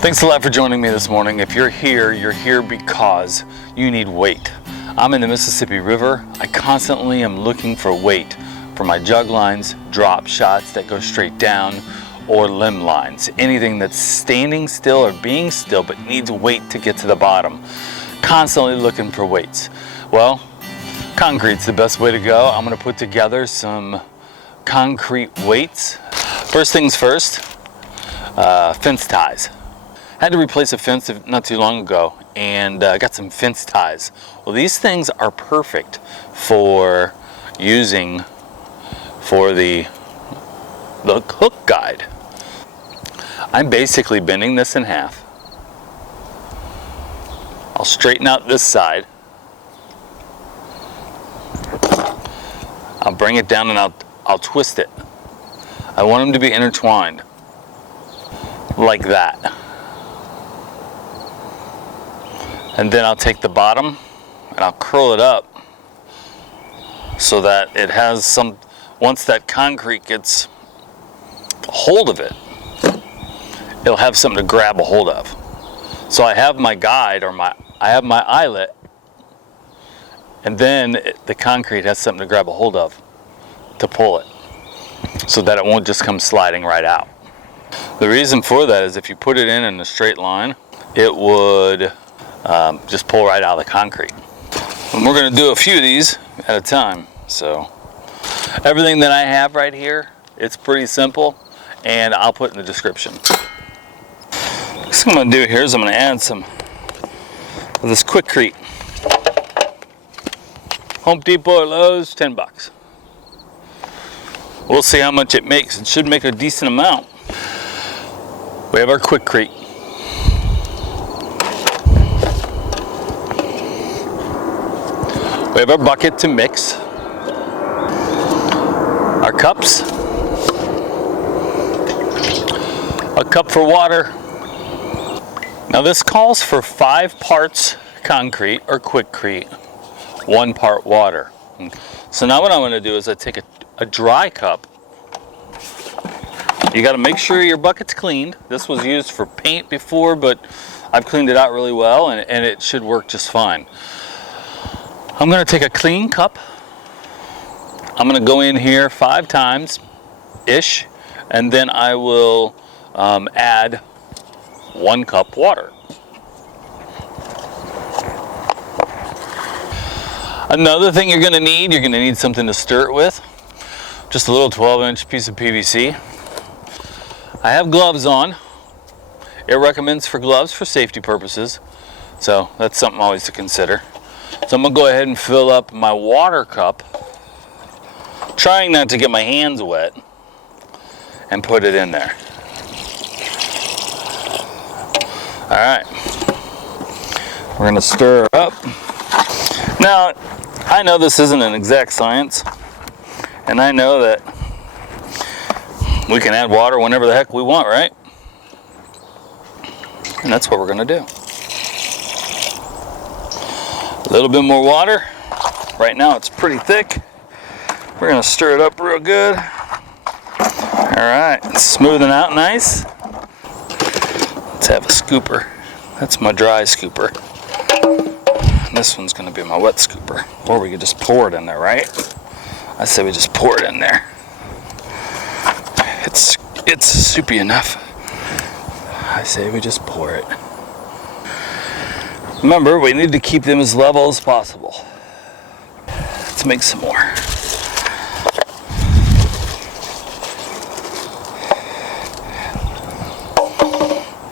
Thanks a lot for joining me this morning. If you're here because you need weight. I'm in the Mississippi River. I constantly am looking for weight for my jug lines, drop shots that go straight down, or limb lines. Anything that's standing still or being still but needs weight to get to the bottom. Constantly looking for weights. Well, concrete's the best way to go. I'm gonna put together some concrete weights. First things first, fence ties. Had to replace a fence not too long ago, and I got some fence ties. Well, these things are perfect for using for the hook guide. I'm basically bending this in half. I'll straighten out this side. I'll bring it down and I'll twist it. I want them to be intertwined like that. And then I'll take the bottom and I'll curl it up so that it has some, once that concrete gets a hold of it, it'll have something to grab a hold of. So I have my guide, or I have my eyelet, and then the concrete has something to grab a hold of to pull it so that it won't just come sliding right out. The reason for that is if you put it in a straight line, it would just pull right out of the concrete. And we're going to do a few of these at a time. So everything that I have right here, it's pretty simple, and I'll put in the description. Next thing I'm going to do here is I'm going to add some of this QUICKCRETE. Home Depot or Lowe's, 10 bucks. We'll see how much it makes. It should make a decent amount. We have our QUICKCRETE. We have our bucket to mix, our cups, a cup for water. Now this calls for 5 parts concrete or QUICKCRETE, 1 part water. So now what I'm going to do is I take a dry cup. You got to make sure your bucket's cleaned. This was used for paint before, but I've cleaned it out really well, and it should work just fine. I'm going to take a clean cup. I'm going to go in here 5 times-ish, and then I will add 1 cup water. Another thing you're going to need something to stir it with. Just a little 12-inch piece of PVC. I have gloves on. It recommends for gloves for safety purposes, so that's something always to consider. So I'm going to go ahead and fill up my water cup, trying not to get my hands wet, and put it in there. Alright, we're going to stir it up. Now, I know this isn't an exact science, and I know that we can add water whenever the heck we want, right? And that's what we're going to do. A little bit more water. Right now it's pretty thick. We're going to stir it up real good. Alright, smoothing out nice. Let's have a scooper. That's my dry scooper. And this one's going to be my wet scooper. Or we could just pour it in there, right? I say we just pour it in there. It's soupy enough. I say we just pour it. Remember, we need to keep them as level as possible. Let's make some more.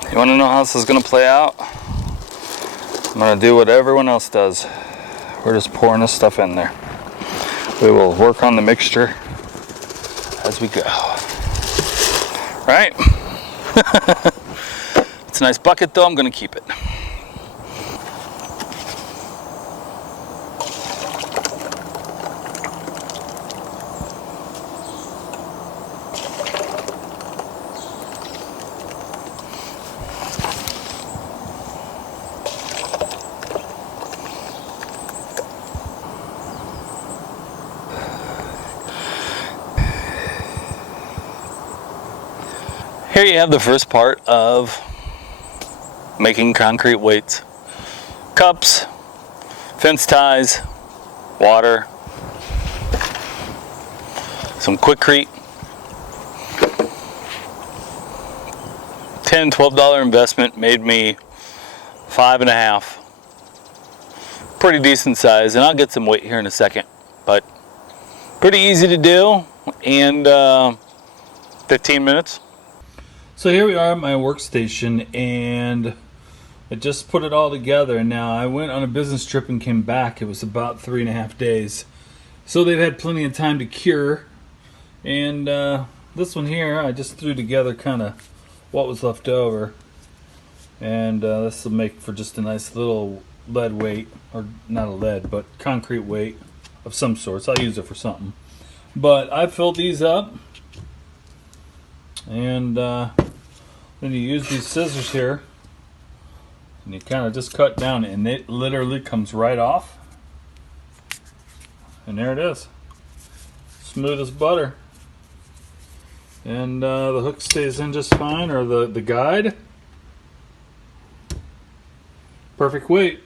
You want to know how this is going to play out? I'm going to do what everyone else does. We're just pouring this stuff in there. We will work on the mixture as we go. Right? It's a nice bucket though, I'm going to keep it. Here you have the first part of making concrete weights. Cups, fence ties, water, some QUICKCRETE. $10, $12 investment made me 5.5. Pretty decent size, and I'll get some weight here in a second, but pretty easy to do, and 15 minutes. So here we are at my workstation, and I just put it all together. Now I went on a business trip and came back. It was about 3.5 days, so they've had plenty of time to cure. And this one here I just threw together kind of what was left over, and this will make for just a nice little lead weight, or not a lead but concrete weight of some sorts. I'll use it for something, but I filled these up, and then you use these scissors here and you kind of just cut down, and it literally comes right off, and there it is, smooth as butter. And the hook stays in just fine, or the guide. Perfect weight.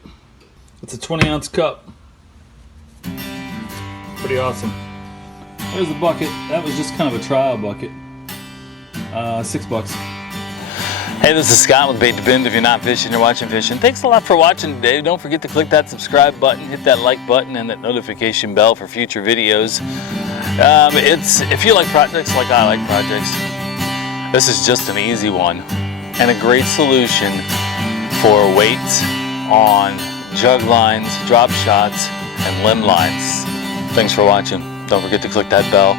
It's a 20-ounce cup. Pretty awesome. There's the bucket. That was just kind of a trial bucket. $6. Hey, this is Scott with Bait to Bend. If you're not fishing, you're watching fishing. Thanks a lot for watching today. Don't forget to click that subscribe button, hit that like button, and that notification bell for future videos. If you like projects like I like projects, this is just an easy one and a great solution for weights on jug lines, drop shots, and limb lines. Thanks for watching. Don't forget to click that bell.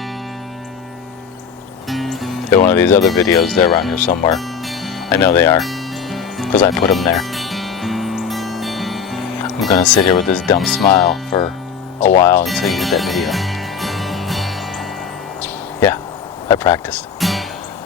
Hit one of these other videos, they're around here somewhere. I know they are, because I put them there. I'm gonna sit here with this dumb smile for a while until you hit that video. Yeah, I practiced.